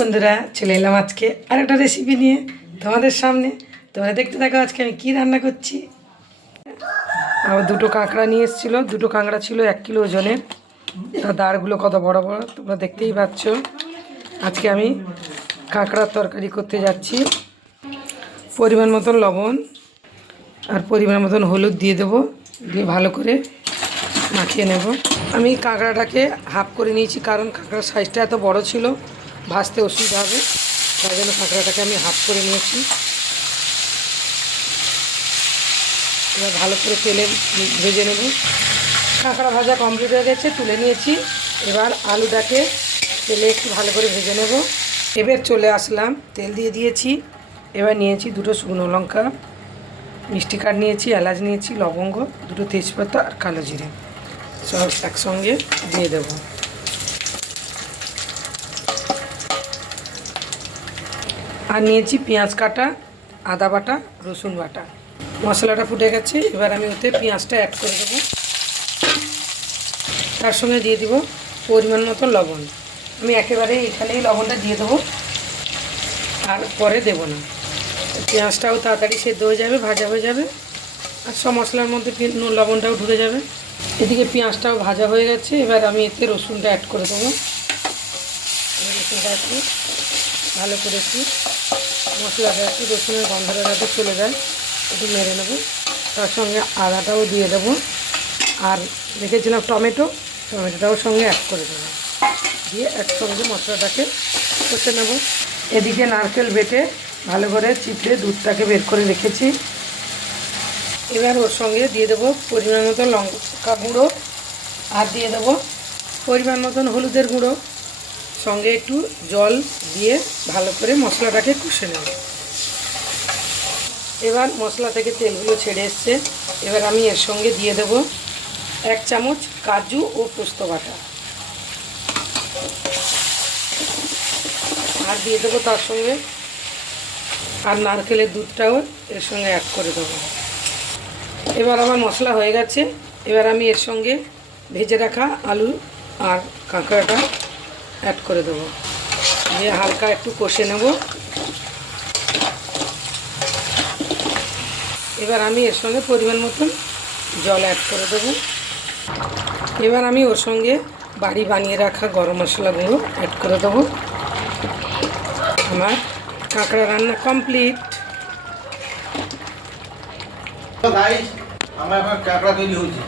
বন্ধুরা চলে এলাম আজকে আরেকটা রেসিপি নিয়ে তোমাদের সামনে। তোমরা দেখতে থাকো আজকে আমি কি রান্না করছি। আবার দুটো কাঁকড়া নিয়ে এসেছিলো, দুটো কাঁকড়া ছিল 1 কিলো ওজনের। তার দাঁড়গুলো কত বড় বড় তোমরা দেখতেই পাচ্ছ। আজকে আমি কাঁকড়ার তরকারি করতে যাচ্ছি। পরিমাণ মতন লবণ আর পরিমাণ মতন হলুদ দিয়ে দেবো, দিয়ে ভালো করে মাখিয়ে নেব। আমি কাঁকড়াটাকে হাফ করে নিয়েছি, কারণ কাঁকড়ার সাইজটা এত বড় ছিল, ভাজতে অসুবিধা হবে, তাই জন্য কাঁকড়াটাকে আমি হাফ করে নিয়েছি। এবার ভালো করে তেলে ভেজে নেব। কাঁকড়া ভাজা কমপ্লিট হয়ে গেছে, তুলে নিয়েছি। এবার আলুটাকে তেলে একটু ভালো করে ভেজে নেব। এবার চলে আসলাম, তেল দিয়ে দিয়েছি। এবার নিয়েছি দুটো শুকনো লঙ্কা, মিষ্টি কাঠ নিয়েছি, এলাচ নিয়েছি, লবঙ্গ, দুটো তেজপাতা আর কালো জিরে সব একসঙ্গে দিয়ে দেব। আর নিয়েছি পেঁয়াজ কাটা, আদা বাটা, রসুন বাটা। মশলাটা ফুটে গেছে, এবার আমি ওতে পেঁয়াজটা অ্যাড করে দেবো। তার সঙ্গে দিয়ে দিব পরিমাণ মতো লবণ। আমি একেবারে এখানেই লবণটা দিয়ে দেবো, আর পরে দেব না। পেঁয়াজটাও তাড়াতাড়ি সেদ্ধ হয়ে যাবে, ভাজা হয়ে যাবে, আর সব মশলার মধ্যে লবণটাও ঢুকে যাবে। এদিকে পেঁয়াজটাও ভাজা হয়ে গেছে। এবার আমি এতে রসুনটা অ্যাড করে দেবো। রসুনটা একটু ভালো করে একটু মশলাটা একটু রসুনের গন্ধটা যাতে চলে যায় একটু মেরে নেব। তার সঙ্গে আদাটাও দিয়ে দেবো, আর রেখেছিলাম টমেটোটাও সঙ্গে অ্যাড করে দেবো, দিয়ে একসঙ্গে মশলাটাকে কষে নেব। এদিকে নারকেল বেটে ভালো করে চিপড়ে দুধটাকে বের করে রেখেছি। এবার ওর সঙ্গে দিয়ে দেবো পরিমাণ মতো লঙ্কা গুঁড়ো, আর দিয়ে দেবো পরিমাণ মতন হলুদের গুঁড়ো, সঙ্গে একটু জল দিয়ে ভালো করে মশলাটাকে কষে নেব। এবার মশলা থেকে তেলগুলো ছেড়ে এসছে। এবার আমি এর সঙ্গে দিয়ে দেব 1 চামচ কাজু ও পোস্ত বাটা, আর দিয়ে দেবো তার সঙ্গে আর নারকেলের দুধটাও এর সঙ্গে অ্যাড করে দেবো। এবার আমার মশলা হয়ে গেছে। এবার আমি এর সঙ্গে ভেজে রাখা আলু আর কাঁকড়াটা অ্যাড করে দেবো, দিয়ে হালকা একটু কষে নেব। এবার আমি এর সঙ্গে পরিমাণ মতন জল অ্যাড করে দেবো। এবার আমি ওর সঙ্গে বাড়ি বানিয়ে রাখা গরম মশলা গুঁড়ো অ্যাড করে দেবো। আমার কাঁকড়া রান্না কমপ্লিট। আমার এখন কাঁকড়া তৈরি হচ্ছে।